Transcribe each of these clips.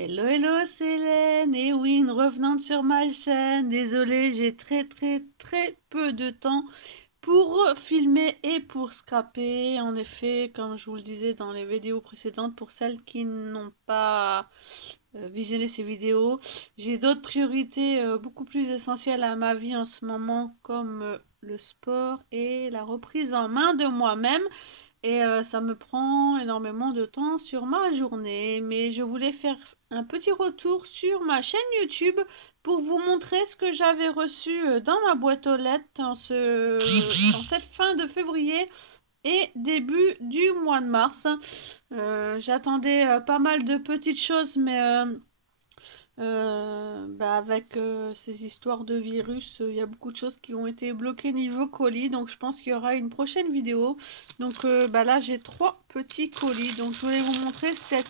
Hello, hello, c'est Hélène. Et oui, une revenante sur ma chaîne. Désolée, j'ai très peu de temps pour filmer et pour scraper. En effet, comme je vous le disais dans les vidéos précédentes, pour celles qui n'ont pas visionné ces vidéos, j'ai d'autres priorités beaucoup plus essentielles à ma vie en ce moment, comme le sport et la reprise en main de moi-même. Et ça me prend énormément de temps sur ma journée. Mais je voulais faire un petit retour sur ma chaîne YouTube pour vous montrer ce que j'avais reçu dans ma boîte aux lettres en cette fin de février et début du mois de mars. J'attendais pas mal de petites choses, mais avec ces histoires de virus, il y a beaucoup de choses qui ont été bloquées niveau colis, donc je pense qu'il y aura une prochaine vidéo. Donc là j'ai 3 petits colis, donc je voulais vous montrer cet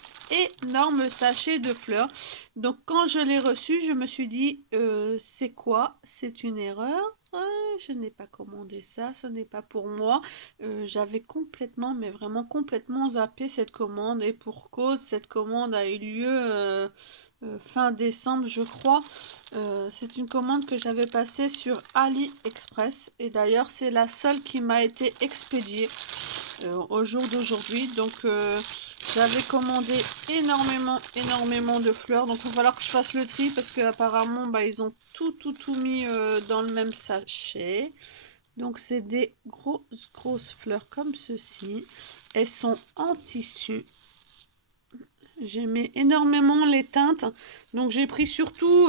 énorme sachet de fleurs. Donc quand je l'ai reçu, je me suis dit c'est quoi? C'est une erreur? Je n'ai pas commandé ça, ce n'est pas pour moi. J'avais complètement, mais vraiment complètement zappé cette commande, et pour cause, cette commande a eu lieu fin décembre, je crois. C'est une commande que j'avais passée sur AliExpress, et d'ailleurs c'est la seule qui m'a été expédiée au jour d'aujourd'hui. Donc j'avais commandé énormément de fleurs, donc il va falloir que je fasse le tri parce que apparemment ils ont tout mis dans le même sachet. Donc c'est des grosses fleurs comme ceci. Elles sont en tissu. J'aimais énormément les teintes, donc j'ai pris surtout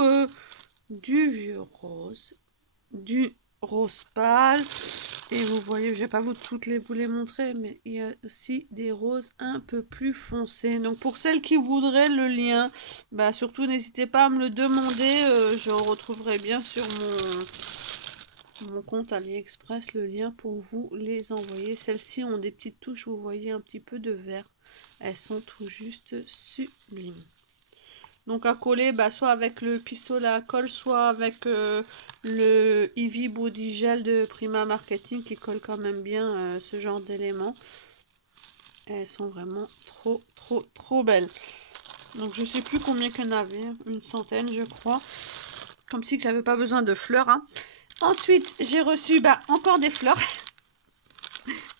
du vieux rose, du rose pâle, et vous voyez, je vais pas vous les montrer, mais il y a aussi des roses un peu plus foncés. Donc pour celles qui voudraient le lien, surtout n'hésitez pas à me le demander, je retrouverai bien sur mon compte AliExpress le lien pour vous les envoyer. Celles-ci ont des petites touches, vous voyez, un petit peu de vert. Elles sont tout juste sublimes. Donc à coller, soit avec le pistolet à colle, soit avec le Eevee Body Gel de Prima Marketing qui colle quand même bien ce genre d'éléments. Elles sont vraiment trop belles. Donc je sais plus combien qu'il y en avait, une centaine je crois. Comme si que j'avais pas besoin de fleurs. Hein. Ensuite j'ai reçu encore des fleurs.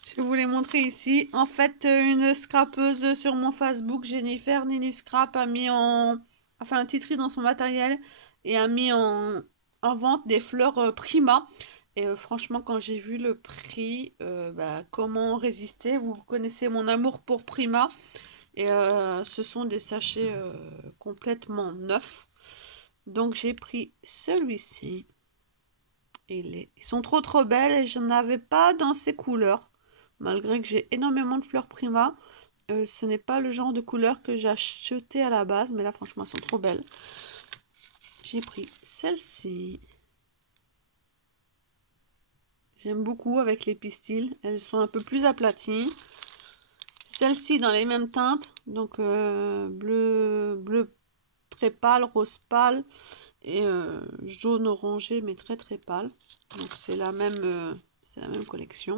Je vais vous les montrer ici. En fait, une scrapeuse sur mon Facebook, Jennifer Nini Scrap, a mis un titri dans son matériel et a mis en vente des fleurs Prima. Et franchement, quand j'ai vu le prix, comment résister? Vous connaissez mon amour pour Prima. Et ce sont des sachets complètement neufs. Donc j'ai pris celui-ci. Ils sont trop belles et je n'en avais pas dans ces couleurs. Malgré que j'ai énormément de fleurs Prima, ce n'est pas le genre de couleur que j'ai acheté à la base, mais là franchement elles sont trop belles. J'ai pris celle-ci. J'aime beaucoup avec les pistils, elles sont un peu plus aplaties. Celle-ci dans les mêmes teintes, donc bleu très pâle, rose pâle et jaune orangé mais très pâle. Donc c'est la même collection.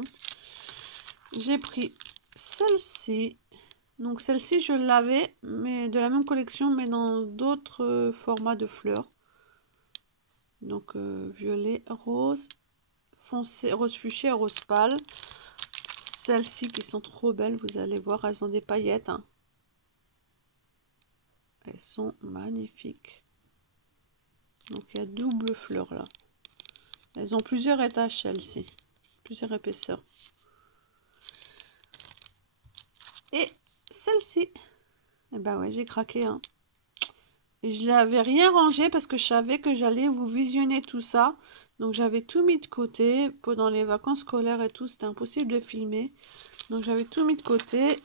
J'ai pris celle-ci. Donc celle-ci je l'avais, mais de la même collection, mais dans d'autres formats de fleurs. Donc violet, rose, foncé, rose fuchsia, rose pâle. Celles-ci qui sont trop belles, vous allez voir, elles ont des paillettes. Hein. Elles sont magnifiques. Donc il y a double fleur là. Elles ont plusieurs étages celles-ci, plusieurs épaisseurs. Et celle-ci, eh ben ouais, j'ai craqué. Hein. Et je n'avais rien rangé parce que je savais que j'allais vous visionner tout ça. Donc j'avais tout mis de côté. Pendant les vacances scolaires et tout, c'était impossible de filmer. Donc j'avais tout mis de côté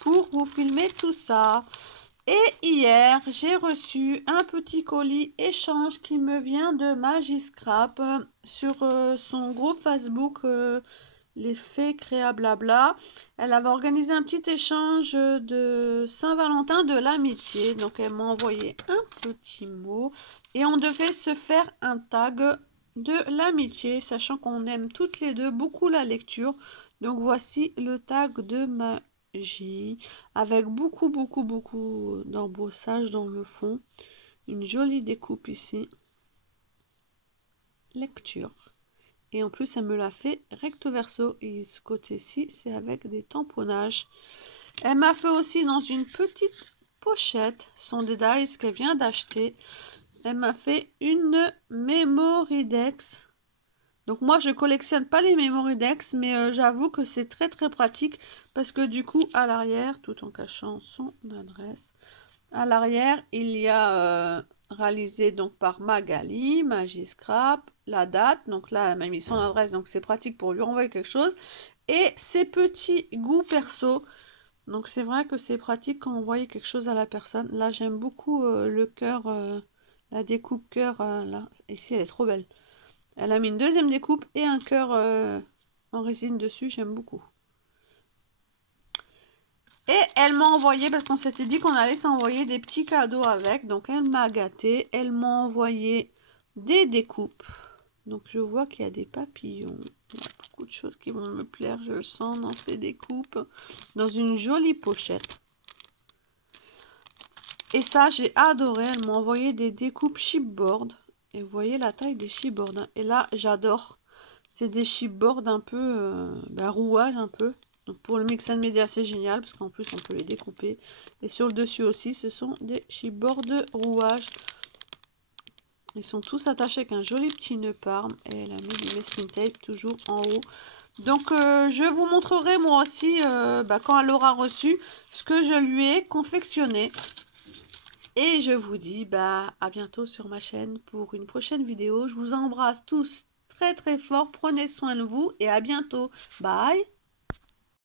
pour vous filmer tout ça. Et hier, j'ai reçu un petit colis échange qui me vient de Magiscrap sur son groupe Facebook Les Fées Créa Blabla. Elle avait organisé un petit échange de Saint-Valentin de l'amitié. Donc elle m'a envoyé un petit mot et on devait se faire un tag de l'amitié, sachant qu'on aime toutes les deux beaucoup la lecture. Donc voici le tag de J, avec beaucoup d'embossage dans le fond. Une jolie découpe ici. Lecture. Et en plus, elle me l'a fait recto verso. Et ce côté-ci, c'est avec des tamponnages. Elle m'a fait aussi dans une petite pochette. Ce sont des dies qu'elle vient d'acheter. Elle m'a fait une Memoridex. Donc moi, je collectionne pas les Memoridex, mais j'avoue que c'est très pratique. Parce que du coup, à l'arrière, tout en cachant son adresse, à l'arrière, il y a réalisé donc par Magali, Magiscrap, la date. Donc là, elle m'a mis son adresse, donc c'est pratique pour lui envoyer quelque chose. Et ses petits goûts perso. Donc c'est vrai que c'est pratique quand on envoie quelque chose à la personne. Là, j'aime beaucoup le cœur, la découpe cœur. Là, ici, elle est trop belle. Elle a mis une deuxième découpe et un cœur en résine dessus. J'aime beaucoup. Et elle m'a envoyé, parce qu'on s'était dit qu'on allait s'envoyer des petits cadeaux avec. Donc elle m'a gâté. Elle m'a envoyé des découpes. Donc je vois qu'il y a des papillons. Il y a beaucoup de choses qui vont me plaire, je le sens dans ces découpes. Dans une jolie pochette. Et ça, j'ai adoré. Elle m'a envoyé des découpes chipboard. Et vous voyez la taille des chipboards. Hein. Et là, j'adore. C'est des chipboards un peu rouage un peu. Donc pour le mix and media, c'est génial parce qu'en plus on peut les découper. Et sur le dessus aussi, ce sont des chipboards de rouage. Ils sont tous attachés avec un joli petit nœud parme. Et elle a mis du masking tape toujours en haut. Donc je vous montrerai moi aussi quand elle aura reçu ce que je lui ai confectionné. Et je vous dis à bientôt sur ma chaîne pour une prochaine vidéo. Je vous embrasse tous très fort. Prenez soin de vous et à bientôt. Bye!